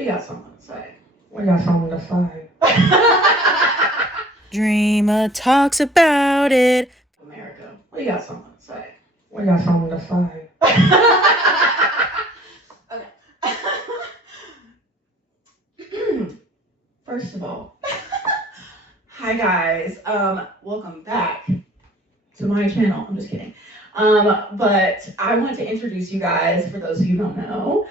We got something to say. We got something to say. Dreamer talks about it. America. We got something to say. We got something to say. Okay. First of all, hi guys. Welcome back to my channel. I'm just kidding. But I want to introduce you guys, for those of you who don't know,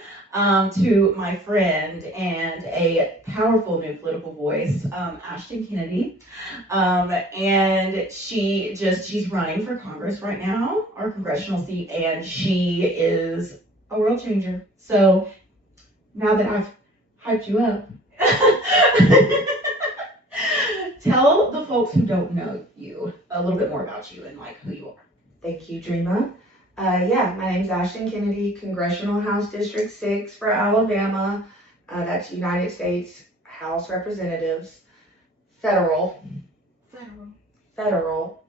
to my friend and a powerful new political voice, Ashtyn Kennedy. And she's running for Congress right now, our congressional seat, and she is a world changer. So now that I've hyped you up, tell the folks who don't know you a little bit more about you and like who you are. Thank you, Dreama. Yeah, my name's Ashtyn Kennedy, Congressional House District 6 for Alabama. That's United States House Representatives. Federal. Federalists.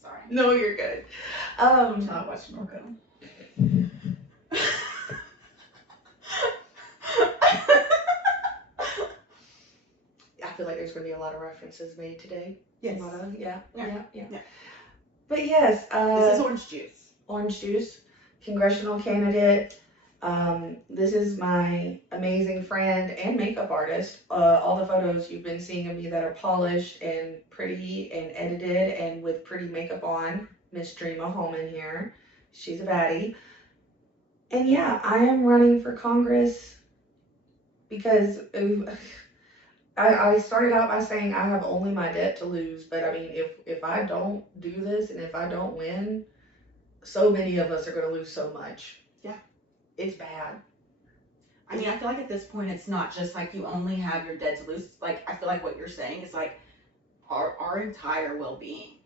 Sorry. No, you're good. Not watching Norco. I feel like there's going to be a lot of references made today. Yes. Yeah. Yeah. But yes. This is orange juice. Orange juice, congressional candidate. This is my amazing friend and makeup artist. All the photos you've been seeing of me that are polished and pretty and edited and with pretty makeup on, Miss Dreama Holman here. She's a baddie. And yeah, I am running for Congress because I started out by saying I have only my debt to lose. But I mean, if I don't do this and if I don't win, so many of us are going to lose so much. Yeah. It's bad. I mean, I feel like at this point, it's not just like you only have your debt to lose. Like, I feel like what you're saying is like our entire well-being.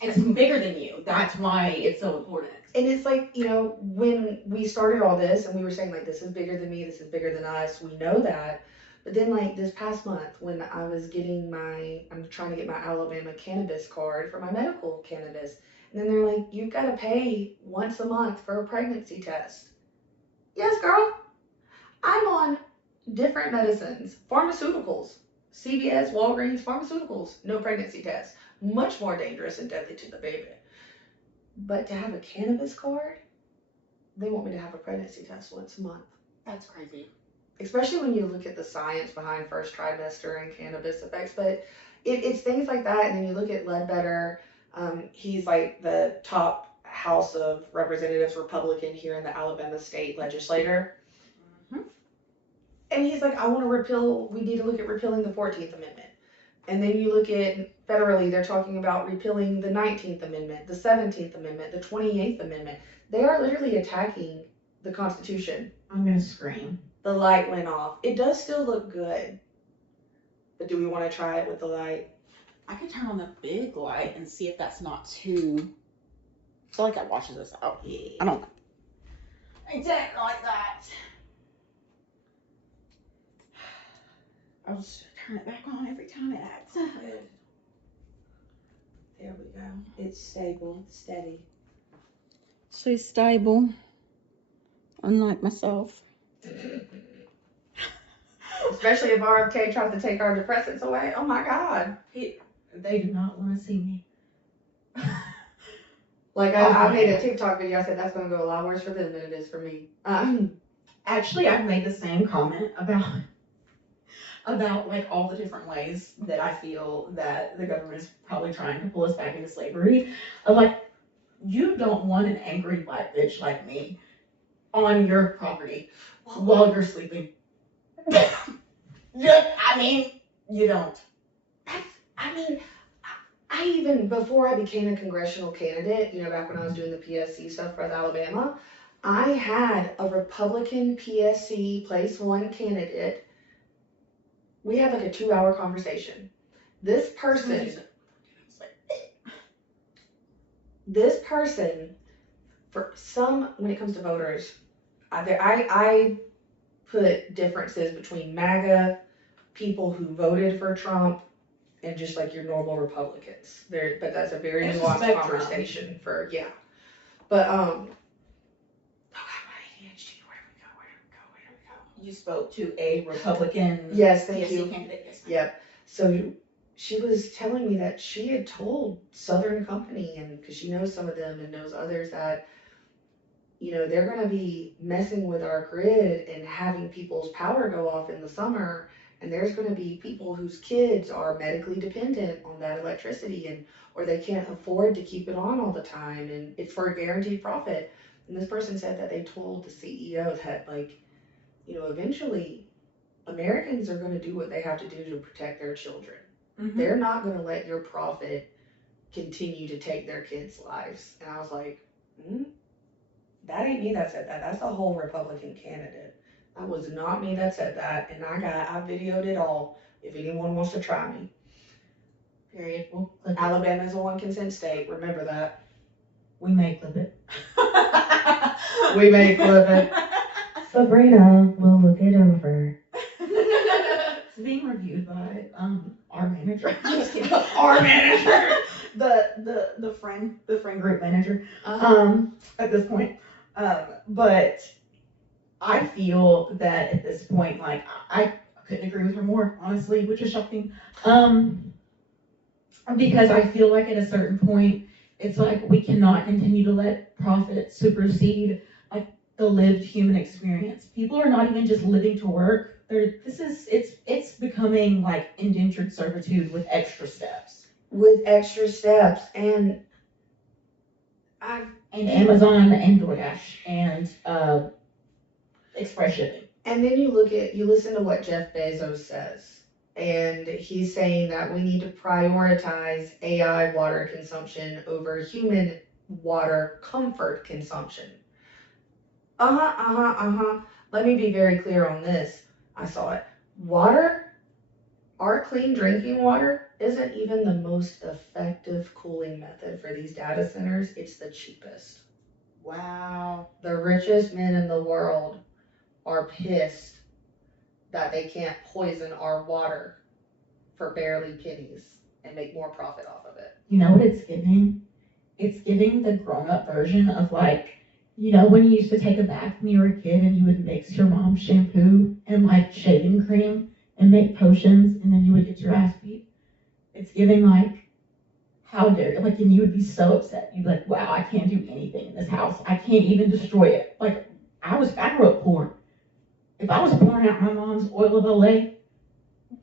It's bigger than you. That's why it's so important. And it's like, you know, when we started all this and we were saying like, this is bigger than me, this is bigger than us, we know that. But then like this past month when I was I'm trying to get my Alabama cannabis card for my medical cannabis. And then they're like, you've got to pay once a month for a pregnancy test. Yes, girl. I'm on different medicines, pharmaceuticals, CVS, Walgreens, pharmaceuticals, no pregnancy test. Much more dangerous and deadly to the baby. But to have a cannabis card, they want me to have a pregnancy test once a month. That's crazy. Especially when you look at the science behind first trimester and cannabis effects. But it's things like that. And then you look at Ledbetter. He's like the top House of Representatives Republican here in the Alabama state legislature. Mm-hmm. And he's like, we need to look at repealing the 14th Amendment. And then you look at federally, they're talking about repealing the 19th Amendment, the 17th Amendment, the 28th Amendment. They are literally attacking the Constitution. I'm going to scream. The light went off. It does still look good. But do we want to try it with the light? I can turn on the big light and see if that's not too... I feel like that washes us out. Yeah. I don't know. I didn't like that. I'll just turn it back on every time it acts up. There we go. It's stable, steady. She's stable. Unlike myself. Especially if RFK tries to take our depressants away. Oh my God. They do not want to see me. Like I made a TikTok video. I said that's going to go a lot worse for them than it is for me. Actually, I've made the same comment about like all the different ways that I feel that the government is probably trying to pull us back into slavery. Of like, you don't want an angry black bitch like me on your property while you're sleeping. I mean, you don't. I even, before I became a congressional candidate, you know, back when I was doing the PSC stuff for Alabama, I had a Republican PSC place one candidate. We had like a 2-hour conversation. This person, for some, when it comes to voters, I put differences between MAGA, people who voted for Trump, and just like your normal Republicans. But that's a very nuanced conversation for, yeah. But, okay. you spoke to a Republican Yes, thank TSC you. candidate. Yes. Yep. So she was telling me that she had told Southern Company, and because she knows some of them and knows others, that they're going to be messing with our grid and having people's power go off in the summer, and there's going to be people whose kids are medically dependent on that electricity, and or they can't afford to keep it on all the time, and it's for a guaranteed profit. And this person said that they told the CEO that, like, eventually Americans are going to do what they have to do to protect their children. Mm-hmm. They're not going to let your profit continue to take their kids' lives. And I was like, that ain't me that said that. That's the whole Republican candidate. That was not me that said that. And I videoed it all if anyone wants to try me. Period. Alabama's a one consent state. Remember that. We may clip it. We may clip it. Sabrina will look it over. It's being reviewed by our manager. I'm just kidding. Our manager. The friend group manager. At this point. But I feel that at this point, like, I couldn't agree with her more, honestly, which is shocking. Because I feel like at a certain point, it's like we cannot continue to let profit supersede like the lived human experience. People are not even just living to work. It's becoming like indentured servitude with extra steps. And Amazon and DoorDash and express shipping. And then you listen to what Jeff Bezos says. And he's saying that we need to prioritize AI water consumption over human water comfort consumption. Let me be very clear on this. I saw it. Water, our clean drinking water, isn't even the most effective cooling method for these data centers. It's the cheapest. Wow. The richest men in the world are pissed that they can't poison our water for barely pennies and make more profit off of it. You know what it's giving? It's giving the grown-up version of, like, when you used to take a bath when you were a kid and you would mix your mom's shampoo and like shaving cream and make potions and then you would get your ass beat. It's giving like, how dare you? Like, and you would be so upset. You'd be like, wow, I can't do anything in this house. I can't even destroy it. Like, I grew up poor. If I was pouring out my mom's oil of Olay,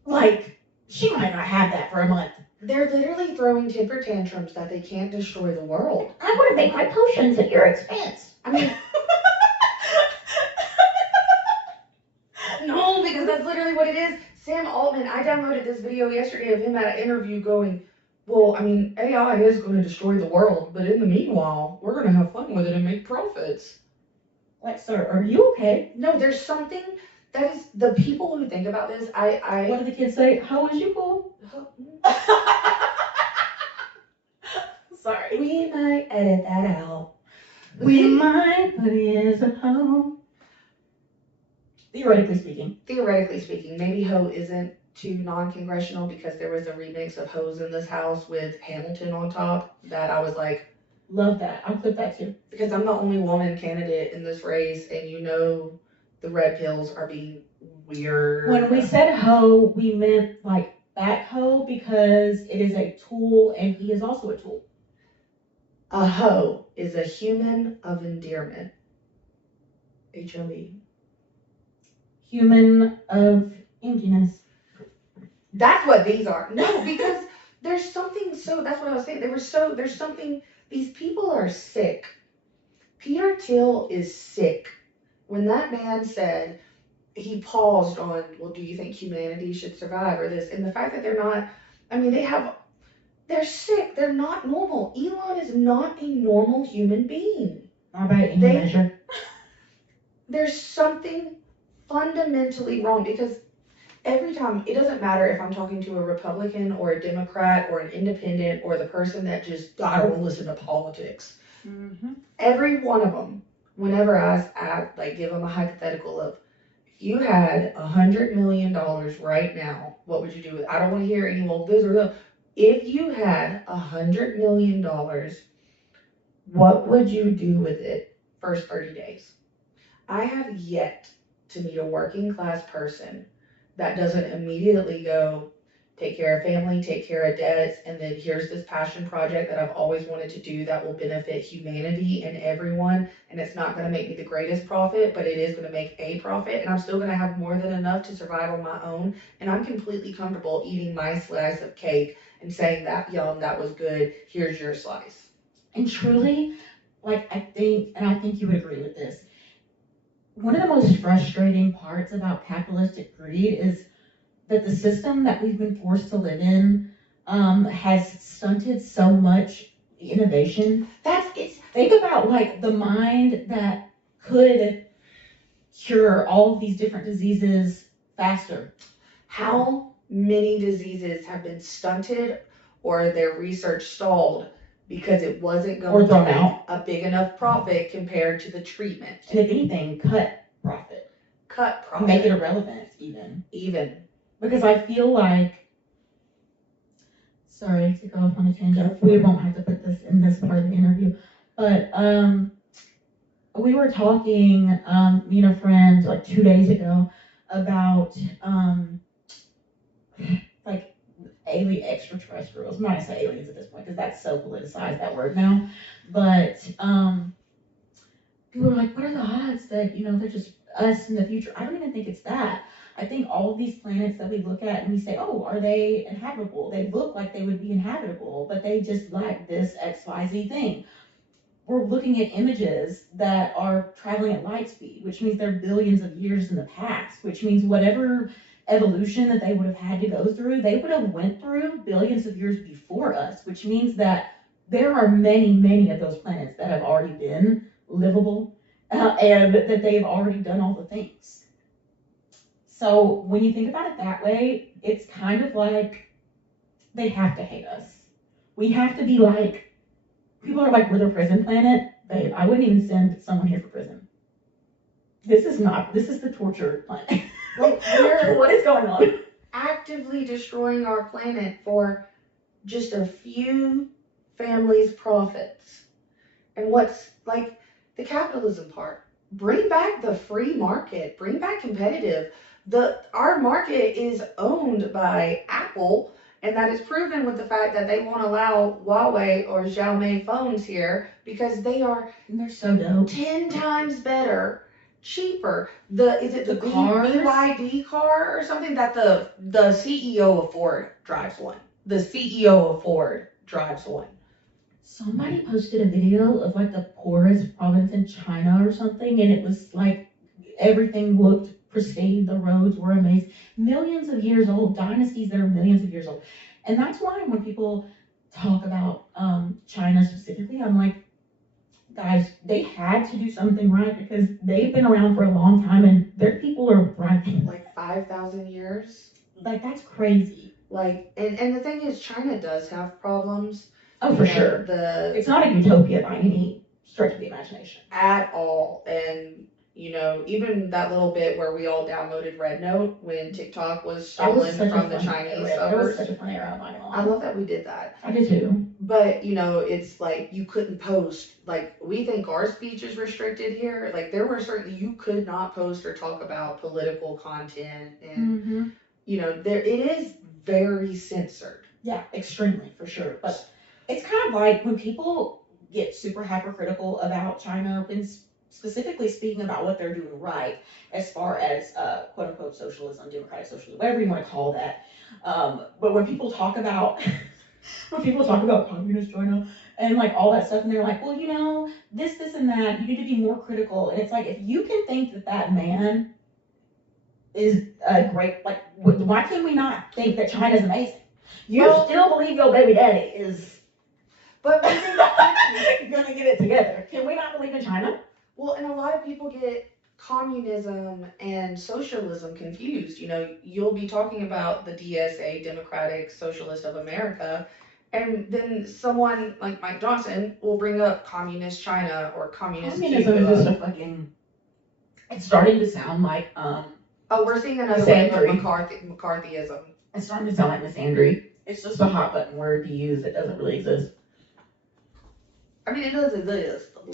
like, she might not have that for a month. They're literally throwing temper tantrums that they can't destroy the world. I want to make my potions at your expense. I mean, no, because that's literally what it is. Sam Altman, I downloaded this video yesterday of him at an interview going, well, I mean, AI is going to destroy the world, but in the meanwhile, we're going to have fun with it and make profits. Like, sir, are you okay? No, there's something that is, the people who think about this, What do the kids say? How is you cool? Sorry. We might edit that out. We might, but he is a hoe. Theoretically speaking, maybe hoe isn't too non-congressional because there was a remix of Hoes in This House with Hamilton on top that I was like, love that. I'll clip that too. Because I'm the only woman candidate in this race, and the red pills are being weird. When we said hoe, we meant like backhoe because it is a tool and he is also a tool. A hoe is a human of endearment. HOE. Human of emptiness. That's what these are. No, because there's something that's what I was saying. There's something, these people are sick. Peter Thiel is sick. When that man said, he paused on, well, do you think humanity should survive or this? And the fact that they're not, I mean, they're sick. They're not normal. Elon is not a normal human being. Not by any measure. There's something fundamentally wrong because every time, it doesn't matter if I'm talking to a Republican or a Democrat or an independent or the person that just, I don't want to listen to politics. Mm-hmm. Every one of them, whenever I like give them a hypothetical of, if you had $100 million right now, what would you do with it? I don't want to hear any, well, this or that. If you had $100 million, what would you do with it first 30 days? I have yet to meet a working class person that doesn't immediately go take care of family, take care of debts, and then here's this passion project that I've always wanted to do that will benefit humanity and everyone. And it's not going to make me the greatest profit, but it is going to make a profit. And I'm still going to have more than enough to survive on my own. And I'm completely comfortable eating my slice of cake and saying that, yum, that was good. Here's your slice. And truly, like, I think you would agree with this. One of the most frustrating parts about capitalistic greed is that the system that we've been forced to live in has stunted so much innovation. Think about like the mind that could cure all of these different diseases faster. How many diseases have been stunted or their research stalled because it wasn't going to make a big enough profit compared to the treatment? And if anything, cut profit. Make it irrelevant even. Because I feel like, sorry to go off on a tangent, we won't have to put this in this part of the interview, but we were talking, me and a friend, like 2 days ago, about like alien extraterrestrials. I'm not gonna say aliens at this point because that's so politicized, that word now. But people are like, what are the odds that they're just us in the future? I don't even think it's that. I think all of these planets that we look at and we say, oh, are they inhabitable? They look like they would be inhabitable, but they just lack this XYZ thing. We're looking at images that are traveling at light speed, which means they're billions of years in the past, which means whatever evolution that they would have had to go through, they would have went through billions of years before us, which means that there are many, many of those planets that have already been livable and that they've already done all the things. So when you think about it that way, it's kind of like they have to hate us. We have to be like, people are like, we're the prison planet. Babe, I wouldn't even send someone here for prison. This is the torture planet. Like, what is going on? Actively destroying our planet for just a few families' profits. And what's like the capitalism part? Bring back the free market. Bring back competitive. Our market is owned by Apple, and that is proven with the fact that they won't allow Huawei or Xiaomi phones here because they're so dope. 10 times better, cheaper. Is it the BYD car or something that the CEO of Ford drives one? The CEO of Ford drives one. Somebody posted a video of like the poorest province in China or something, and it was like everything looked pristine, the roads were amazing, millions of years old, dynasties that are millions of years old. And that's why when people talk about China specifically, I'm like, guys, they had to do something right because they've been around for a long time and their people are thriving. Like 5,000 years? Like, that's crazy. Like, and the thing is, China does have problems. Oh, for sure. It's not a utopia by any stretch of the imagination. At all. And even that little bit where we all downloaded Red Note when TikTok was stolen from the Chinese servers. That was such a fun era. I love that we did that. I did too. But, it's like you couldn't post. Like, we think our speech is restricted here. Like, there were certainly, you could not post or talk about political content. And, it is very censored. Yeah, extremely, for sure. But it's kind of like when people get super hypercritical about China, when specifically speaking about what they're doing right as far as quote unquote socialism, democratic socialism, whatever you want to call that. But when people talk about communist China and like all that stuff, and they're like, well, this and that, you need to be more critical. And it's like, if you can think that man is great, like, why can we not think that China's amazing? You still believe your baby daddy is gonna get it together. Can we not believe in China? Well, and a lot of people get communism and socialism confused. You'll be talking about the DSA, Democratic Socialist of America, and then someone like Mike Johnson will bring up communist China or communist Communism Cuba. is just a fucking, it's starting to sound like we're seeing another wave of McCarthyism. It's starting to sound like misandry. It's just a hot button word to use that doesn't really exist. I mean, it does exist, but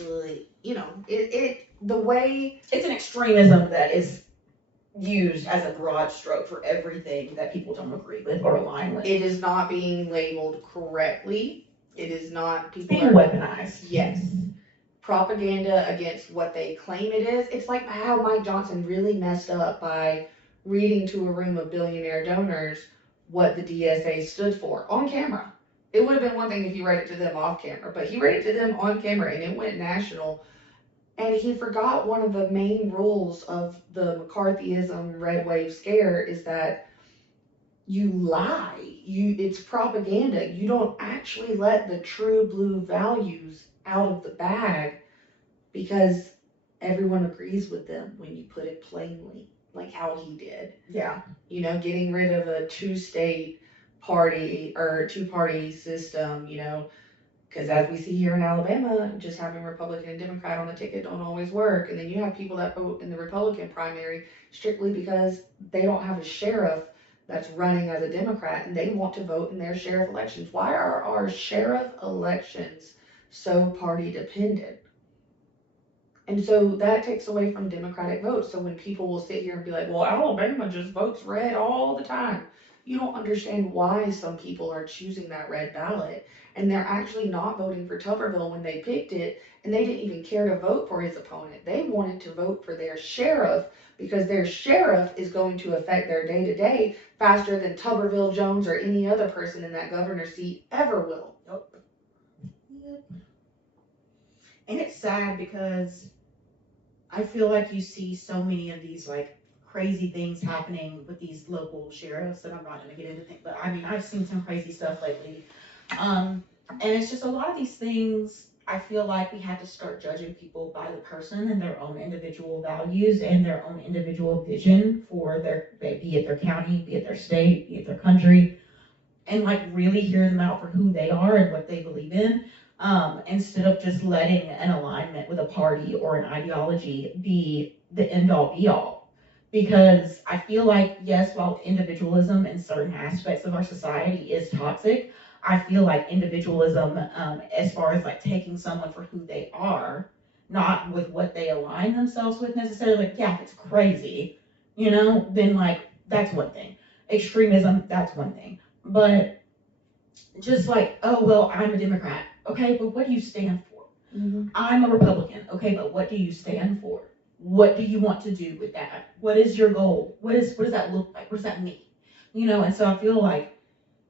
the way it's an extremism that is used as a broad stroke for everything that people don't agree with or align with. It is not being labeled correctly. It is not, It's people being are, weaponized. yes, propaganda against what they claim it is. It's like how Mike Johnson really messed up by reading to a room of billionaire donors what the DSA stood for on camera. It would have been one thing if he read it to them off camera, but he read it to them on camera and it went national. And he forgot one of the main rules of the McCarthyism red wave scare is that you lie. It's propaganda. You don't actually let the true blue values out of the bag because everyone agrees with them when you put it plainly, like how he did. Yeah. You know, getting rid of a two-state party or two-party system, you know, because as we see here in Alabama, just having Republican and Democrat on the ticket don't always work. And then you have people that vote in the Republican primary strictly because they don't have a sheriff that's running as a Democrat and they want to vote in their sheriff elections. Why are our sheriff elections so party dependent? And so that takes away from Democratic votes. So when people will sit here and be like, well, Alabama just votes red all the time, you don't understand why some people are choosing that red ballot. And they're actually not voting for Tuberville when they picked it. And they didn't even care to vote for his opponent. They wanted to vote for their sheriff because their sheriff is going to affect their day to day faster than Tuberville Jones or any other person in that governor's seat ever will. Yep. And it's sad because I feel like you see so many of these like crazy things happening with these local sheriffs, and I'm not gonna get into things, but I mean I've seen some crazy stuff lately. And it's just a lot of these things. I feel like we have to start judging people by the person and their own individual values and their own individual vision for their, be it their county, be it their state, be it their country, and like really hear them out for who they are and what they believe in, instead of just letting an alignment with a party or an ideology be the end all be all. Because I feel like, yes, while individualism in certain aspects of our society is toxic, I feel like individualism, as far as like taking someone for who they are, not with what they align themselves with necessarily, like, yeah, if it's crazy, you know, then like, that's one thing. Extremism, that's one thing. But just like, oh, well, I'm a Democrat. Okay, but what do you stand for? Mm-hmm. I'm a Republican. Okay, but what do you stand for? What do you want to do with that? What is your goal? What does that look like? What does that mean? You know, and so I feel like,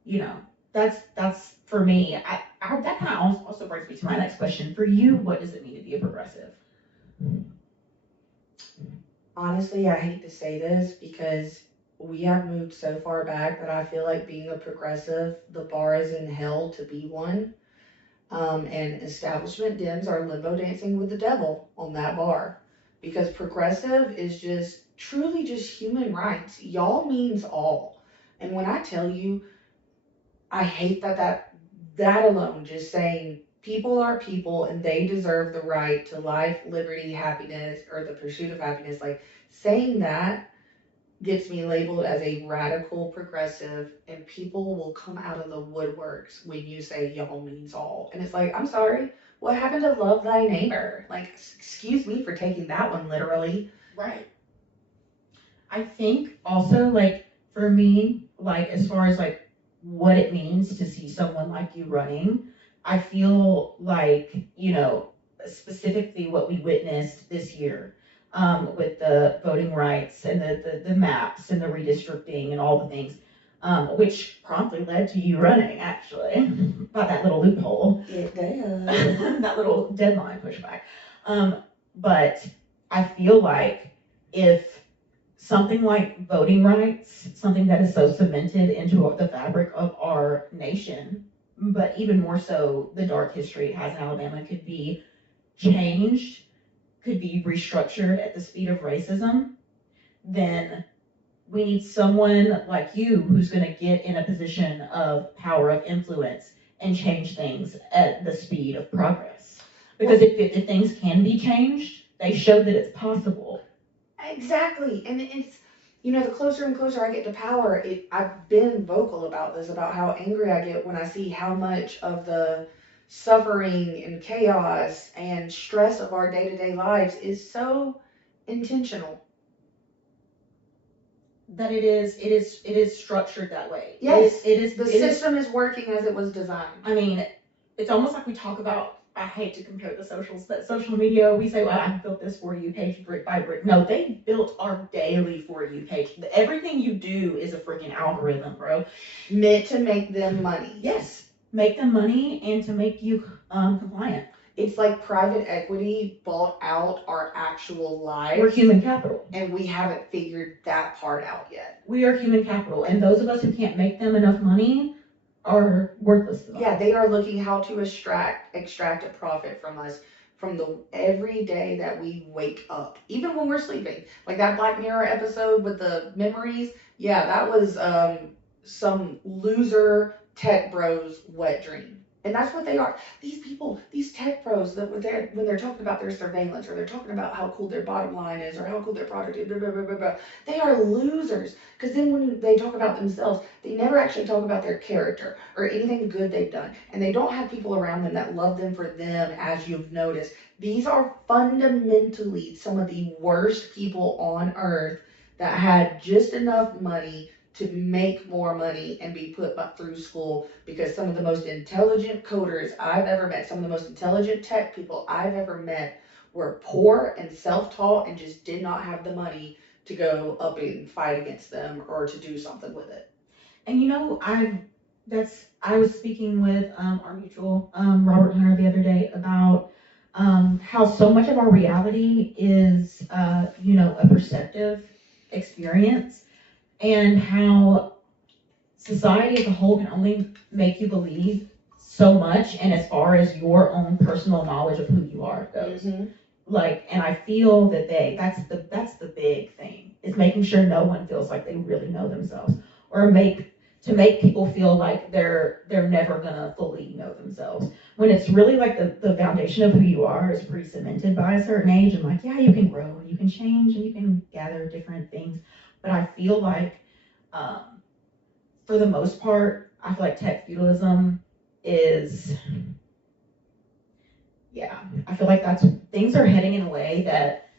you know, that's for me. That kind of also brings me to my next question. For you, what does it mean to be a progressive? Honestly, I hate to say this because we have moved so far back that I feel like being a progressive, the bar is in hell to be one. And establishment Dems are limbo dancing with the devil on that bar because progressive is just truly just human rights. Y'all means all. And when I tell you, I hate that alone, just saying people are people and they deserve the right to life, liberty, happiness, or the pursuit of happiness. Like saying that gets me labeled as a radical progressive, and people will come out of the woodworks when you say y'all means all. And it's like, I'm sorry, what happened to love thy neighbor? Like, excuse me for taking that one literally. Right. I think also, like, for me, like, as far as like what it means to see someone like you running, I feel like, you know, specifically what we witnessed this year, with the voting rights and the maps and the redistricting and all the things, which promptly led to you running, actually, by that little loophole. It does. That little deadline pushback. But I feel like if something like voting rights, something that is so cemented into the fabric of our nation, but even more so the dark history it has in Alabama, could be changed, could be restructured at the speed of racism, then we need someone like you who's going to get in a position of power of influence and change things at the speed of progress. Because if things can be changed, they show that it's possible. Exactly. And it's, you know, the closer and closer I get to power, I've been vocal about this, about how angry I get when I see how much of the suffering and chaos and stress of our day-to-day lives is so intentional. that it is structured that way. Yes, it is the it is system is working as it was designed. I mean, it's almost like we talk about, I hate to compare the socials, that social media, we say, well, I built this for you page brick by brick. No, they built our daily for you page. Everything you do is a freaking algorithm, bro. Meant to make them money. Yes, make them money and to make you compliant. It's like private equity bought out our actual lives. We're human capital. And we haven't figured that part out yet. We are human capital. And those of us who can't make them enough money are worthless to them. Yeah, they are looking how to extract a profit from us from the every day that we wake up, even when we're sleeping. Like that Black Mirror episode with the memories. Yeah, that was some loser tech bros wet dream. And that's what they are. These people, these tech pros, that when they're talking about their surveillance, or they're talking about how cool their bottom line is, or how cool their product is, blah, blah, blah, blah, blah, they are losers. Because then when they talk about themselves, they never actually talk about their character or anything good they've done. And they don't have people around them that love them for them, as you've noticed. These are fundamentally some of the worst people on earth that had just enough money to make more money and be put through school, because some of the most intelligent coders I've ever met, some of the most intelligent tech people I've ever met were poor and self-taught and just did not have the money to go up and fight against them or to do something with it. And you know, I was speaking with our mutual Robert Hunter the other day about how so much of our reality is a perceptive experience, and how society as a whole can only make you believe so much, and as far as your own personal knowledge of who you are goes. Mm-hmm. Like, and I feel that that's the big thing, is making sure no one feels like they really know themselves, or make people feel like they're never gonna fully know themselves, when it's really like the foundation of who you are is pretty cemented by a certain age. And like, yeah, you can grow and you can change and you can gather different things, but I feel like for the most part, I feel like tech feudalism is, yeah, I feel like things are heading in a way that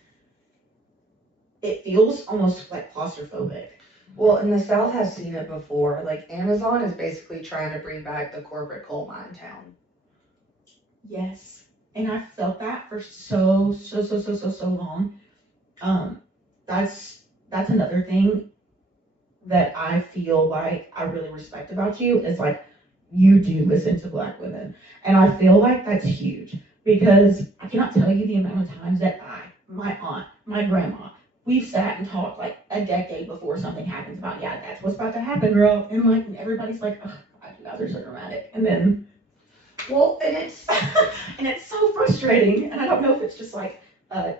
it feels almost like claustrophobic. Well, and the South has seen it before. Like, Amazon is basically trying to bring back the corporate coal mine town. Yes, and I felt that for so long. That's another thing that I feel like I really respect about you, is like, you do listen to Black women, and I feel like that's huge, because I cannot tell you the amount of times that my aunt, my grandma, we've sat and talked like a decade before something happens about, yeah, that's what's about to happen, girl, and like everybody's like, oh, God, you guys are so dramatic, and then, well, and it's so frustrating, and I don't know if it's just like a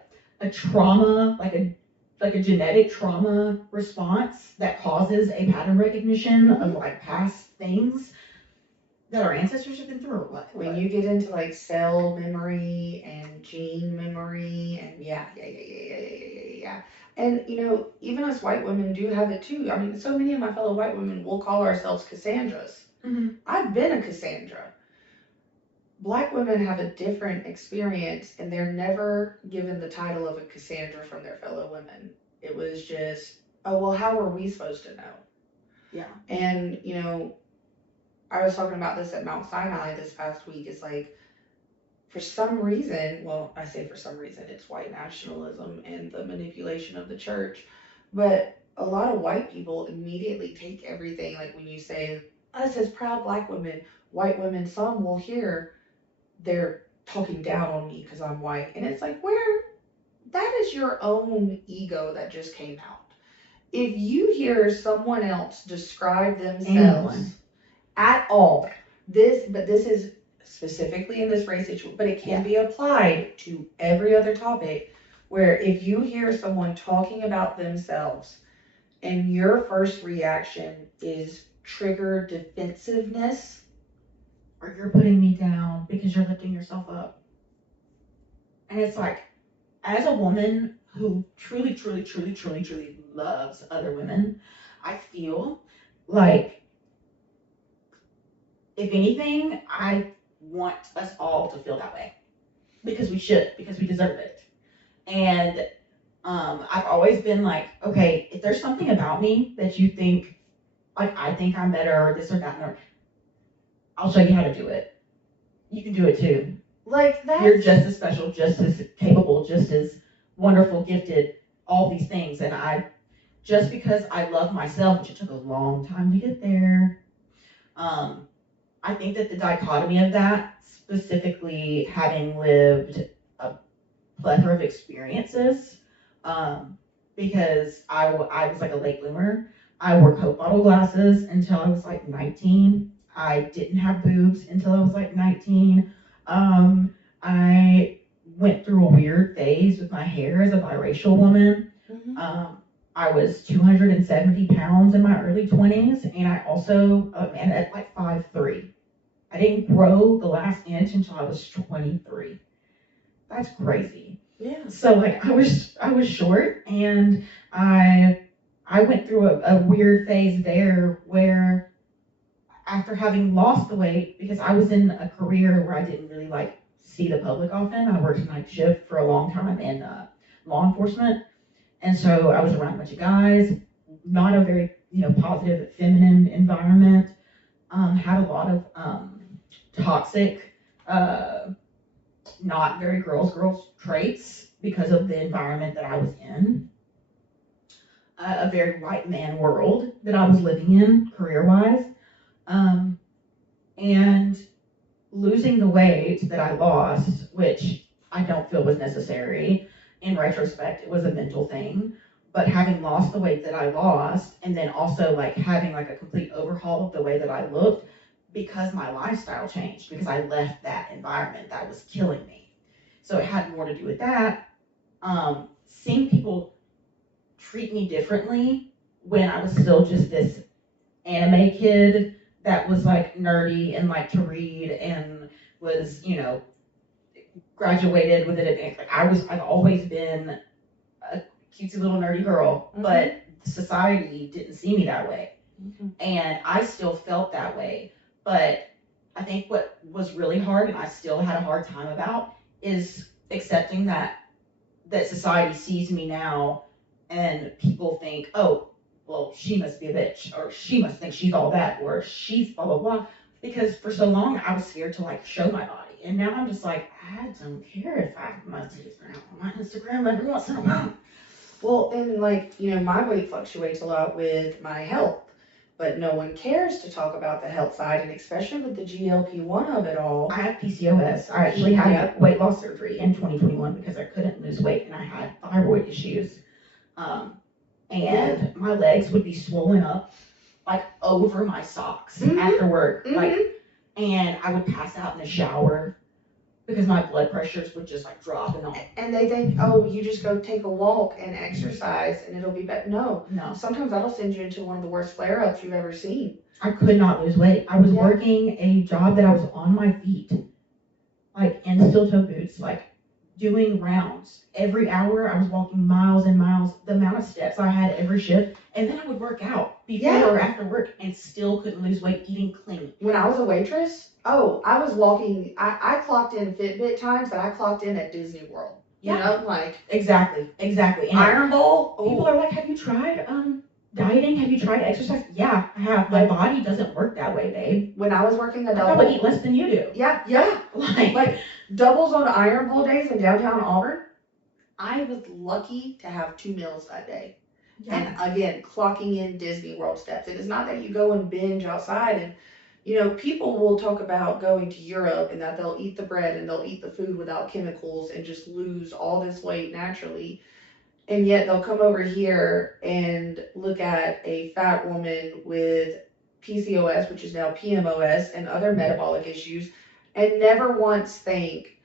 trauma, like a genetic trauma response that causes a pattern recognition of like past things that our ancestors have been through, or what? When you get into like cell memory and gene memory, and yeah. And even us white women do have it too. I mean, so many of my fellow white women will call ourselves Cassandras. Mm-hmm. I've been a Cassandra. Black women have a different experience, and they're never given the title of a Cassandra from their fellow women. It was just, oh, well, how are we supposed to know? Yeah. And, I was talking about this at Mount Sinai this past week. It's like, for some reason, well, I say for some reason, it's white nationalism and the manipulation of the church, but a lot of white people immediately take everything, like when you say, us as proud Black women, white women, some will hear they're talking down on me because I'm white. And it's like, that is your own ego that just came out. If you hear someone else describe themselves at all, this is specifically in this race situation, but it can be applied to every other topic, where if you hear someone talking about themselves and your first reaction is trigger defensiveness, or you're putting me down because you're lifting yourself up. And it's like, as a woman who truly loves other women, I feel like, if anything, I want us all to feel that way, because we should, because we deserve it. And I've always been like, okay, if there's something about me that you think, like, I think I'm better or this or that, or I'll show you how to do it. You can do it too. Like that. You're just as special, just as capable, just as wonderful, gifted, all these things. And just because I love myself, which it took a long time to get there, I think that the dichotomy of that, specifically having lived a plethora of experiences, because I was like a late bloomer. I wore Coke bottle glasses until I was like 19. I didn't have boobs until I was like 19. I went through a weird phase with my hair as a biracial woman. I was 270 pounds in my early 20s, and I also, and at like 5'3". I didn't grow the last inch until I was 23. That's crazy. Yeah. So like I was short, and I went through a weird phase there where after having lost the weight, because I was in a career where I didn't really like see the public often. I worked night shift for a long time in law enforcement, and so I was around a bunch of guys, not a very positive feminine environment. Had a lot of toxic, not very girls traits because of the environment that I was in. A very white man world that I was living in career-wise. And losing the weight that I lost, which I don't feel was necessary. In retrospect, it was a mental thing. But having lost the weight that I lost, and then also like having like a complete overhaul of the way that I looked, because my lifestyle changed, because I left that environment that was killing me. So it had more to do with that. Seeing people treat me differently when I was still just this anime kid that was like nerdy and liked to read and was, graduated with it. Like I've always been a cutesy little nerdy girl, but society didn't see me that way. And I still felt that way. But I think what was really hard, and I still had a hard time about, is accepting that society sees me now and people think, oh, well, she must be a bitch, or she must think she's all that, or she's blah, blah, blah. Because for so long, I was scared to like show my body. And now I'm just like, I don't care if I have my titties out on my Instagram every once in a while. Well, and like, my weight fluctuates a lot with my health, but no one cares to talk about the health side, and especially with the GLP-1 of it all. I have PCOS. I actually had weight loss surgery in 2021 because I couldn't lose weight and I had thyroid issues. And my legs would be swollen up like over my socks after work. And I would pass out in the shower because my blood pressures would just like drop and all. And they think, oh, you just go take a walk and exercise and it'll be better. No. Sometimes that'll send you into one of the worst flare-ups you've ever seen. I could not lose weight. I was working a job that I was on my feet, like in steel-toe boots, like doing rounds. Every hour I was walking miles and miles, the amount of steps I had every shift, and then I would work out before or after work and still couldn't lose weight eating clean. When I was a waitress, I was walking, I clocked in Fitbit times, but I clocked in at Disney World. You know, like. Exactly. And Iron Bowl. People are like, have you tried dieting? Have you tried exercise? Yeah, I have. My body doesn't work that way, babe. When I was working a double. I would eat less than you do. Yeah. Like doubles on Iron Bowl days in downtown Auburn. I was lucky to have 2 meals that day. Yeah. And again, clocking in Disney World steps. It is not that you go and binge outside. And, people will talk about going to Europe and that they'll eat the bread and they'll eat the food without chemicals and just lose all this weight naturally. And yet they'll come over here and look at a fat woman with PCOS, which is now PMOS, and other metabolic issues, and never once think,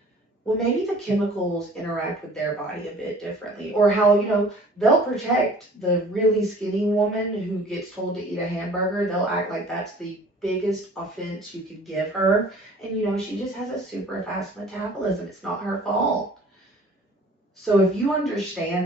well, maybe the chemicals interact with their body a bit differently, or how, they'll protect the really skinny woman who gets told to eat a hamburger. They'll act like that's the biggest offense you could give her. And, she just has a super fast metabolism. It's not her fault. So if you understand